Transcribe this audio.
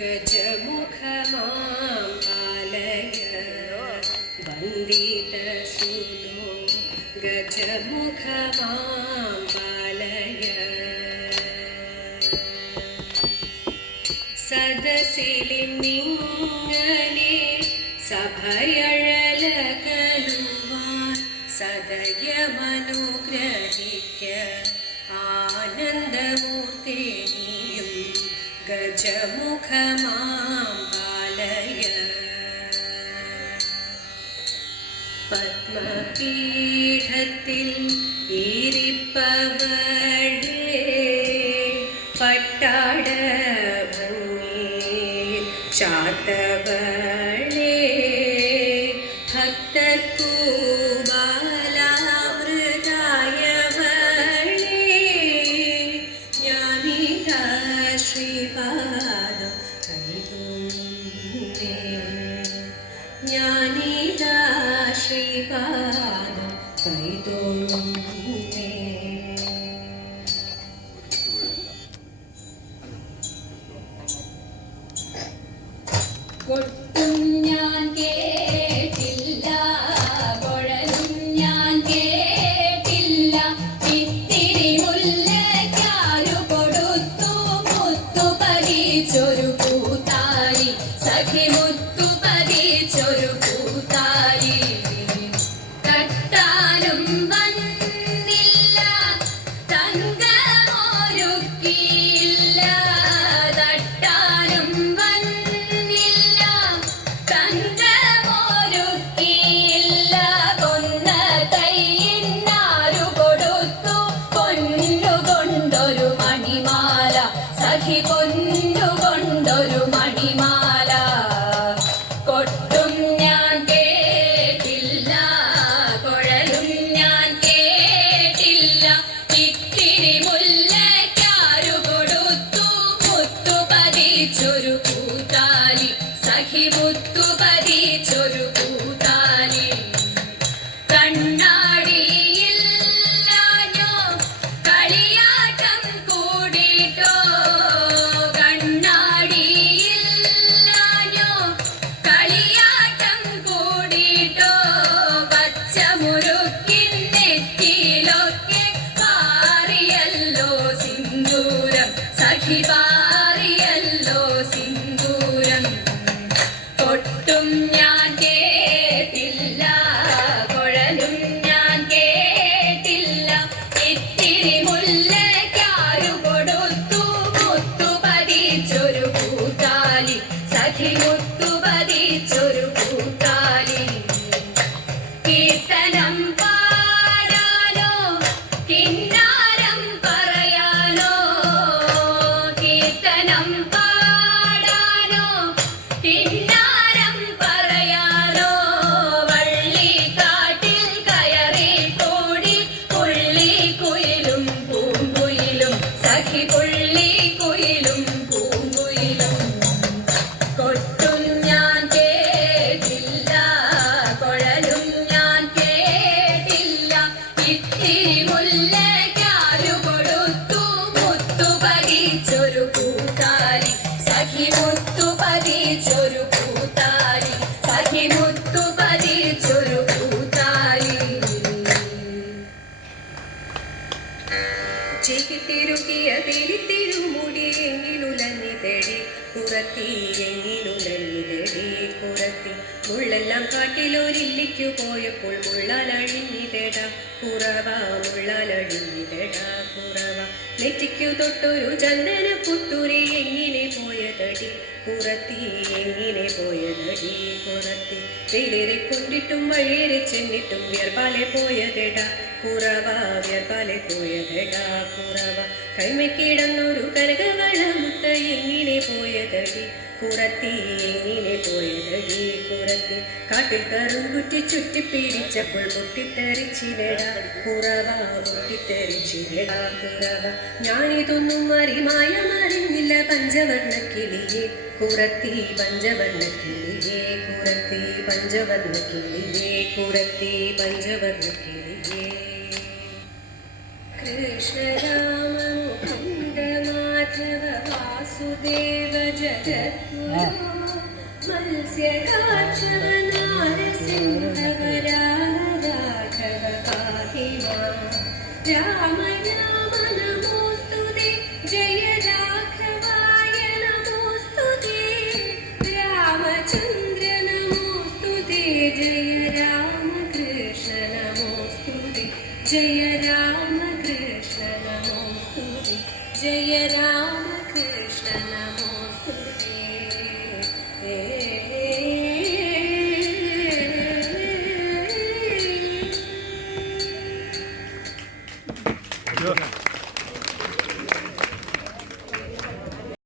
ഗജമുഖമാം പാലയ വന്ദിതസുനോ ഗജമുഖമാം പാലയ സദസിലിന്നിങ്ങനെ സഭയഴലകലുവാൻ സദയമനുഗ്രഹിക്ക ആനന്ദമൂർത്തേ നീയും ഗജമുഖമാം പാലയ പത്മപീഠത്തിൽ ഇരിപ്പവളേ പട്ടാട ഭംഗിയിൽ ചാത്തവളേ ഭക്തർക്കു ബാലാമൃതായവളേ ജ്ഞാനിതാ ശ്രീപാദം കൈതൊഴുന്നേ ജ്ഞാനിതാ ശ്രീപാദം കൈതൊഴുന്നേ. കൊട്ടും ഞാൻ കേട്ടില്ല, കുഴലും ഞാൻ കേട്ടില്ല, ഇത്തിരി മുല്ലയ്ക്കാരു കൊടുത്തു മുത്തു പതിച്ചൊരു പൂത്താലി, സഖി മുത്തു പതിച്ചൊരു പൂത്താലി. തട്ടാനും വന്നില്ല, തങ്കമൊരുക്കിയില്ല, തട്ടാനും വന്നില്ല, തങ്കമൊരുക്കിയില്ല, കൊന്ന തൈയിന്നാരു കൊടുത്തു പൊന്നുകൊണ്ടൊരു മണിമാല, സഖി പൊന്നുകൊണ്ടൊരു മണിമാല. കൊട്ടും ഞാൻ കേട്ടില്ല, കുഴലും ഞാൻ കേട്ടില്ല, ഇത്തിരി മുല്ലയ്ക്കാരു കൊടുത്തു മുത്തു പതിച്ചൊരു പൂത്താലി, സഖി മുത്തു പതിച്ചൊരു പൂത്താലി. കണ്ണാടിയില്ലാഞ്ഞോ കളിയാട്ടം കൂടിട്ടോ, കണ്ണാടിയില്ലാഞ്ഞോ കളിയാട്ടം കൂടിട്ടോ, പച്ചമുറുക്കിൻ നെറ്റിയിലൊക്കെ പാറിയല്ലോ സിന്ദൂരം, സഖി പാറിയല്ലോ സിന്ദൂരം. കൊട്ടും ഞാൻ കേട്ടില്ല, കുഴലും ഞാൻ കേട്ടില്ല, ഇത്തിരി മുല്ലയ്ക്കാരു കൊടുത്തു മുത്തു പതിച്ചൊരു പൂത്താലി, സഖി മുത്തു പതിച്ചൊരു പൂത്താലി. കീർത്തനം പാടാനോ കിന്നാരം പറയാനോ, കീർത്തനം പാടാനോ കിന്നാരം പറയാനോ, വള്ളിക്കാട്ടിൽ കയറി കൂടി പുള്ളിക്കുയിലും പൂങ്കുയിലും, സഖി പുള്ളിക്കുയിലും പൂങ്കുയിലും. കൊട്ടും ഞാൻ കേട്ടില്ല, കുഴലും ഞാൻ കേട്ടില്ല, ഇത്തിരി മുല്ലയ്ക്കാരു കൊടുത്തു മുത്തു പതിച്ചൊരു പൂത്താലി, സഖി മുത്തു പതിച്ചൊരു പൂത്താലി, സഖി മുത്തു പതിച്ചൊരു പൂത്താലി. ചേക്കിത്തിരുകിയ തെളിത്തിരുമുടി എങ്ങിലുലഞ്ഞിതടി പുറത്തി, എങ്ങിലുലഞ്ഞിതടി പുറത്തി. മുള്ളെല്ലാം കാട്ടിലൊരില്ലിക്കു പോയപ്പോൾ മുള്ളാലഴിഞ്ഞിതട കുറവ, മുള്ളാലഴിഞ്ഞിതട കുറവ. നെറ്റിക്കു തൊട്ടൊരു ചന്ദന പുത്തുരി എങ്ങിനെ പോയതടി പുറത്തി, എങ്ങിനെ പോയതടി പുറത്തി. വെയിലേറെ കൊണ്ടിട്ടും വഴിയേറെ ചെന്നിട്ടും വ്യർപാലെ പോയതെട കുറവ, വ്യർപാലെ പോയതെട കുറവ. കൈമക്കിടന്നൊരു കനകവളമുത്ത എങ്ങിനെ പോയതടി കുറത്തി, എങ്ങിനെ പോയതടി കുറത്തി. കാട്ടിൽ കറുംകുറ്റി ചുറ്റിപ്പിടിച്ചപ്പോൾ പൊട്ടിത്തെറിച്ചിട കുറവ, പൊട്ടിത്തെറിച്ചിട കുറവ. ഞാനിതൊന്നും അറിഞ്ഞില്ല പഞ്ചവർണ്ണ കിളിയെ കുറത്തി, പഞ്ചവർണ്ണ കിളിയെ കുറത്തി, പഞ്ചവർണ്ണ കിളിയെ കുറത്തി, പഞ്ചവർണ്ണ കിളിയെ. കൃഷ്ണരാമ മുകുന്ദ राघव वासुदेव जगद्गुरो मत्स्यकाचव नारसिंहवराह राघव पाहि माम् राम राम नमोस्तुते जय राघवाय नमोस्तुते रामचन्द्र नमोस्तुते जय रामकृष्ण नमोस्तुते जय रामकृष्ण नमोस्तुते जय रामकृष्ण नमोस्तुते Good.